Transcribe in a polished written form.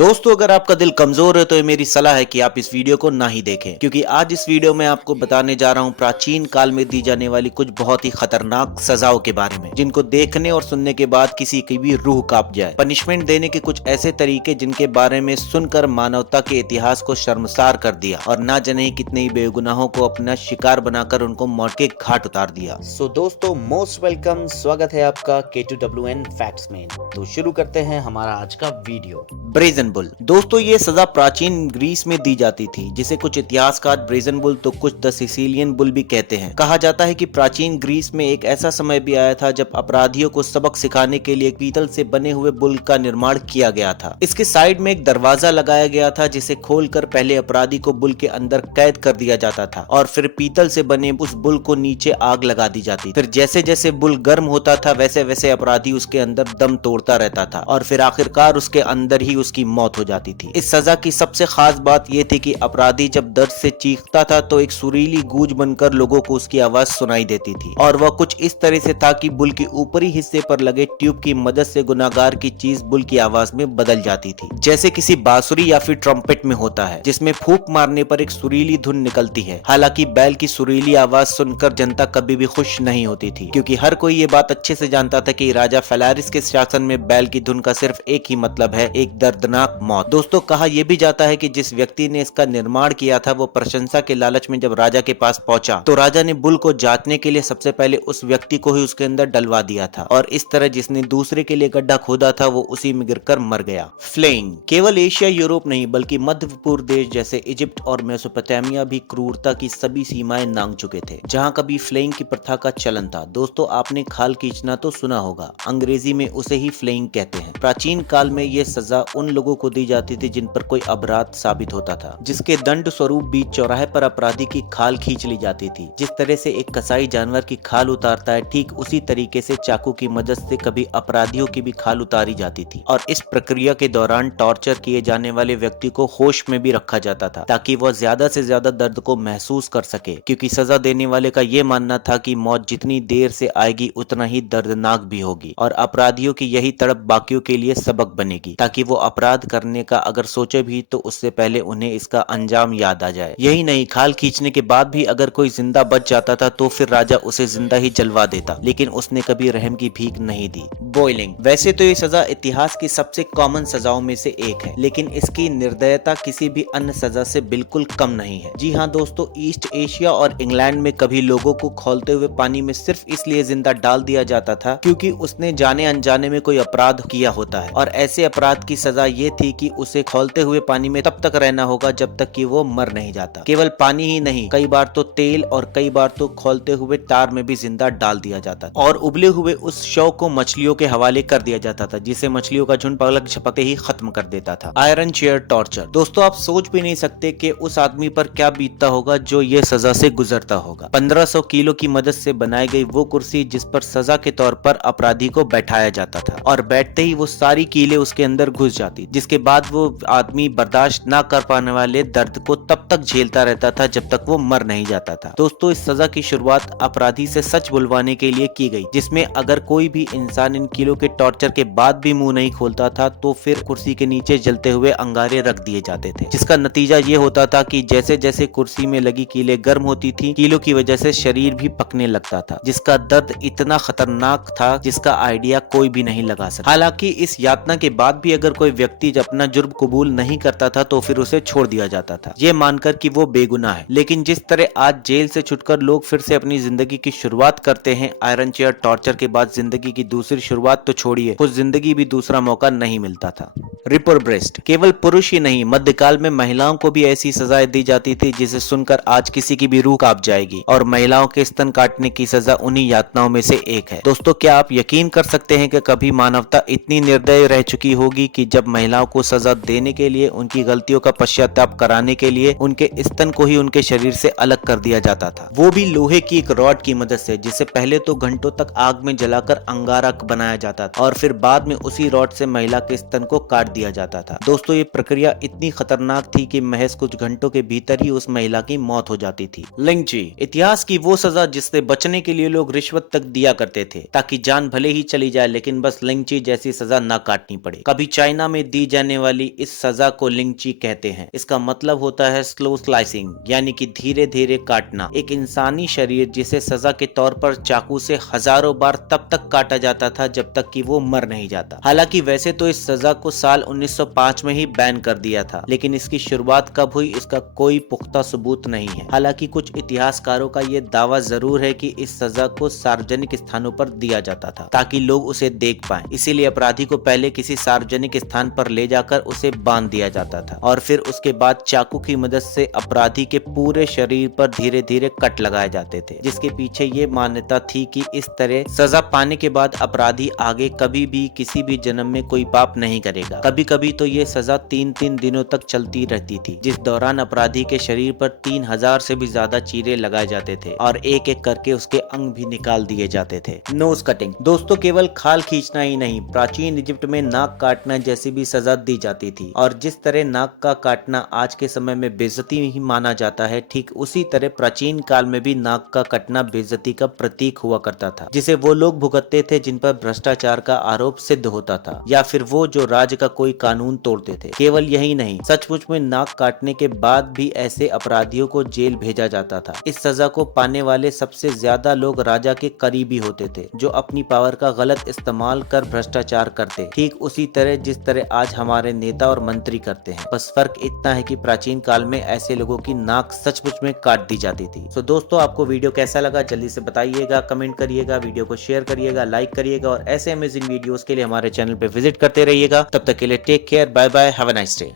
दोस्तों, अगर आपका दिल कमजोर है तो ये मेरी सलाह है कि आप इस वीडियो को ना ही देखें, क्योंकि आज इस वीडियो में आपको बताने जा रहा हूँ प्राचीन काल में दी जाने वाली कुछ बहुत ही खतरनाक सजाओं के बारे में, जिनको देखने और सुनने के बाद किसी की भी रूह कांप जाए। पनिशमेंट देने के कुछ ऐसे तरीके जिनके बारे में सुनकर मानवता के इतिहास को शर्मसार कर दिया और ना जाने कितने ही बेगुनाहों को अपना शिकार बनाकर उनको मौत के घाट उतार दिया। सो दोस्तों, मोस्ट वेलकम, स्वागत है आपका K2WN फैक्ट्स में। तो शुरू करते हैं हमारा आज का वीडियो। Brazen bull. दोस्तों, ये सजा प्राचीन ग्रीस में दी जाती थी, जिसे कुछ इतिहासकार ब्रेजन बुल तो कुछ द सिसिलियन बुल भी कहते हैं। कहा जाता है कि प्राचीन ग्रीस में एक ऐसा समय भी आया था जब अपराधियों को सबक सिखाने के लिए पीतल से बने हुए बुल का निर्माण किया गया था। इसके साइड में एक दरवाजा लगाया गया था, जिसे खोलकर पहले अपराधी को बुल के अंदर कैद कर दिया जाता था और फिर पीतल से बने उस बुल को नीचे आग लगा दी जाती। फिर जैसे जैसे बुल गर्म होता था वैसे वैसे अपराधी उसके अंदर दम तोड़ता रहता था और फिर आखिरकार उसके अंदर ही उसकी मौत हो जाती थी। इस सजा की सबसे खास बात यह थी कि अपराधी जब दर्द से चीखता था तो एक सुरीली गूंज बनकर लोगों को उसकी आवाज सुनाई देती थी, और वह कुछ इस तरह से था कि बुल के ऊपरी हिस्से पर लगे ट्यूब की मदद से गुनाहगार की चीज बुल की आवाज में बदल जाती थी, जैसे किसी बांसुरी या फिर ट्रम्पेट में होता है, जिसमें फूंक मारने पर एक सुरीली धुन निकलती है। हालांकि बैल की सुरीली आवाज सुनकर जनता कभी भी खुश नहीं होती थी, क्योंकि हर कोई ये बात अच्छे से जानता था कि राजा फेलारिस के शासन में बैल की धुन का सिर्फ एक ही मतलब है, एक दर्दनाक मौत। दोस्तों, कहा यह भी जाता है कि जिस व्यक्ति ने इसका निर्माण किया था वो प्रशंसा के लालच में जब राजा के पास पहुंचा तो राजा ने बुल को जांचने के लिए सबसे पहले उस व्यक्ति को ही उसके अंदर डलवा दिया था, और इस तरह जिसने दूसरे के लिए गड्ढा खोदा था वो उसी में गिरकर मर गया। फ्लेइंग। केवल एशिया यूरोप नहीं बल्कि मध्य पूर्व देश जैसे इजिप्ट और मेसोपोटामिया भी क्रूरता की सभी सीमाएं नांग चुके थे, जहां कभी फ्लेइंग की प्रथा का चलन था। दोस्तों, आपने खाल खींचना तो सुना होगा, अंग्रेजी में उसे ही फ्लेइंग कहते हैं। प्राचीन काल में यह सजा उन लोगों को दी जाती थी जिन पर कोई अपराध साबित होता था, जिसके दंड स्वरूप बीच चौराहे पर अपराधी की खाल खींच ली जाती थी। जिस तरह से एक कसाई जानवर की खाल उतारता है, ठीक उसी तरीके से चाकू की मदद से कभी अपराधियों की भी खाल उतारी जाती थी, और इस प्रक्रिया के दौरान टॉर्चर किए जाने वाले व्यक्ति को होश में भी रखा जाता था ताकि वह ज्यादा से ज्यादा दर्द को महसूस कर सके, क्योंकि सजा देने वाले का यह मानना था कि मौत जितनी देर से आएगी उतना ही दर्दनाक भी होगी, और अपराधियों की यही तड़प बाकियों के लिए सबक बनेगी, ताकि वो अपराध करने का अगर सोचे भी तो उससे पहले उन्हें इसका अंजाम याद आ जाए। यही नहीं, खाल खींचने के बाद भी अगर कोई जिंदा बच जाता था तो फिर राजा उसे जिंदा ही जलवा देता, लेकिन उसने कभी रहम की भीख नहीं दी। बॉइलिंग। वैसे तो ये सजा इतिहास की सबसे कॉमन सजाओं में से एक है, लेकिन इसकी निर्दयता किसी भी अन्य सजा से बिल्कुल कम नहीं है। जी हाँ दोस्तों, ईस्ट एशिया और इंग्लैंड में कभी लोगों को खौलते हुए पानी में सिर्फ इसलिए जिंदा डाल दिया जाता था क्योंकि उसने जाने अनजाने में कोई अपराध किया होता है, और ऐसे अपराध की सजा ये थी कि उसे खौलते हुए पानी में तब तक रहना होगा जब तक कि वो मर नहीं जाता। केवल पानी ही नहीं, कई बार तो तेल और कई बार तो खौलते हुए तार में भी जिंदा डाल दिया जाता और उबले हुए उस शव को मछलियों के हवाले कर दिया जाता था, जिसे मछलियों का झुंड पलक झपकते ही खत्म कर देता था। Iron chair torture. दोस्तों, आप सोच भी नहीं सकते कि उस आदमी पर क्या बीतता होगा जो ये सजा से गुजरता होगा। 1500 किलो की मदद से बनाई गई वो कुर्सी जिस पर सजा के तौर पर अपराधी को बैठाया जाता था, और बैठते ही वो सारी कीलें उसके अंदर घुस जाती, जिसके बाद वो आदमी बर्दाश्त ना कर पाने वाले दर्द को तब तक झेलता रहता था जब तक वो मर नहीं जाता था। दोस्तों, इस सजा की शुरुआत अपराधी से सच बुलवाने के लिए की गई, जिसमें अगर कोई भी इंसान इन कीलों के टॉर्चर के बाद भी मुंह नहीं खोलता था तो फिर कुर्सी के नीचे जलते हुए अंगारे रख दिए जाते थे, जिसका नतीजा ये होता था कि जैसे जैसे कुर्सी में लगी कीलें गर्म होती थी, कीलों की वजह से शरीर भी पकने लगता था, जिसका दर्द इतना खतरनाक था जिसका आइडिया कोई भी नहीं लगा सकता। हालांकि इस यातना के बाद भी अगर कोई व्यक्ति अपना जुर्म कबूल नहीं करता था तो फिर उसे छोड़ दिया जाता था, ये मानकर कि वो बेगुनाह है। लेकिन जिस तरह आज जेल से छुटकर लोग फिर से अपनी जिंदगी की शुरुआत करते हैं, आयरन चेयर टॉर्चर के बाद जिंदगी की दूसरी शुरुआत तो छोड़िए, खुद जिंदगी भी दूसरा मौका नहीं मिलता था। Ripper breast. केवल पुरुष ही नहीं, मध्यकाल में महिलाओं को भी ऐसी सजाएं दी जाती थी जिसे सुनकर आज किसी की भी रूह कांप जाएगी, और महिलाओं के स्तन काटने की सजा उन्हीं यातनाओं में से एक है। दोस्तों, क्या आप यकीन कर सकते हैं कि कभी मानवता इतनी निर्दयी रह चुकी होगी कि जब महिलाओं को सजा देने के लिए, उनकी गलतियों का पश्चाताप कराने के लिए उनके स्तन को ही उनके शरीर से अलग कर दिया जाता था, वो भी लोहे की एक रॉड की मदद से, जिसे पहले तो घंटों तक आग में जलाकर अंगारा बनाया जाता था और फिर बाद में उसी रॉड से महिला के स्तन को काट दिया जाता था। दोस्तों, ये प्रक्रिया इतनी खतरनाक थी कि महज कुछ घंटों के भीतर ही उस महिला की मौत हो जाती थी। लिंची। इतिहास की वो सजा जिससे बचने के लिए लोग रिश्वत तक दिया करते थे ताकि जान भले ही चली जाए लेकिन बस लिंची जैसी सजा ना काटनी पड़े। कभी चाइना में दी जाने वाली इस सजा को लिंची कहते हैं। इसका मतलब होता है स्लो स्लाइसिंग, यानी कि धीरे धीरे काटना। एक इंसानी शरीर जिसे सजा के तौर पर चाकू से हजारों बार तब तक काटा जाता था जब तक कि वो मर नहीं जाता। हालांकि वैसे तो इस सजा को साल 1905 में ही बैन कर दिया था, लेकिन इसकी शुरुआत कब हुई इसका कोई पुख्ता सबूत नहीं है। हालांकि कुछ इतिहासकारों का ये दावा जरूर है कि इस सजा को सार्वजनिक स्थानों पर दिया जाता था ताकि लोग उसे देख पाएं। इसीलिए अपराधी को पहले किसी सार्वजनिक स्थान पर ले जाकर उसे बांध दिया जाता था और फिर उसके बाद चाकू की मदद से अपराधी के पूरे शरीर पर धीरे धीरे कट लगाए जाते थे, जिसके पीछे ये मान्यता थी कि इस तरह सजा पाने के बाद अपराधी आगे कभी भी किसी भी जन्म में कोई पाप नहीं करेगा। कभी कभी तो ये सजा 3-3 दिनों तक चलती रहती थी, जिस दौरान अपराधी के शरीर पर 3000 से भी ज्यादा चीरे लगाए जाते थे और एक एक करके उसके अंग भी निकाल दिए जाते थे। नोज कटिंग दोस्तों केवल खाल खींचना ही नहीं, प्राचीन इजिप्ट में नाक काटना जैसी भी सजा दी जाती थी। और जिस तरह नाक का काटना आज के समय में बेइज्जती ही माना जाता है, ठीक उसी तरह प्राचीन काल में भी नाक का कटना बेइज्जती का प्रतीक हुआ करता था, जिसे वो लोग भुगतते थे जिन पर भ्रष्टाचार का आरोप सिद्ध होता था या फिर वो जो राज्य का कोई कानून तोड़ते थे। केवल यही नहीं, सचमुच में नाक काटने के बाद भी ऐसे अपराधियों को जेल भेजा जाता था। इस सजा को पाने वाले सबसे ज्यादा लोग राजा के करीबी होते थे, जो अपनी पावर का गलत इस्तेमाल कर भ्रष्टाचार करते, ठीक उसी तरह जिस तरह आज हमारे नेता और मंत्री करते हैं। बस फर्क इतना है कि प्राचीन काल में ऐसे लोगों की नाक सचमुच में काट दी जाती थी। तो दोस्तों आपको वीडियो कैसा लगा जल्दी से बताइएगा, कमेंट करिएगा, वीडियो को शेयर करिएगा, लाइक करिएगा और ऐसे अमेजिंग वीडियोस के लिए हमारे चैनल पे विजिट करते रहिएगा। तब तक के लिए take care, bye bye, have a nice day.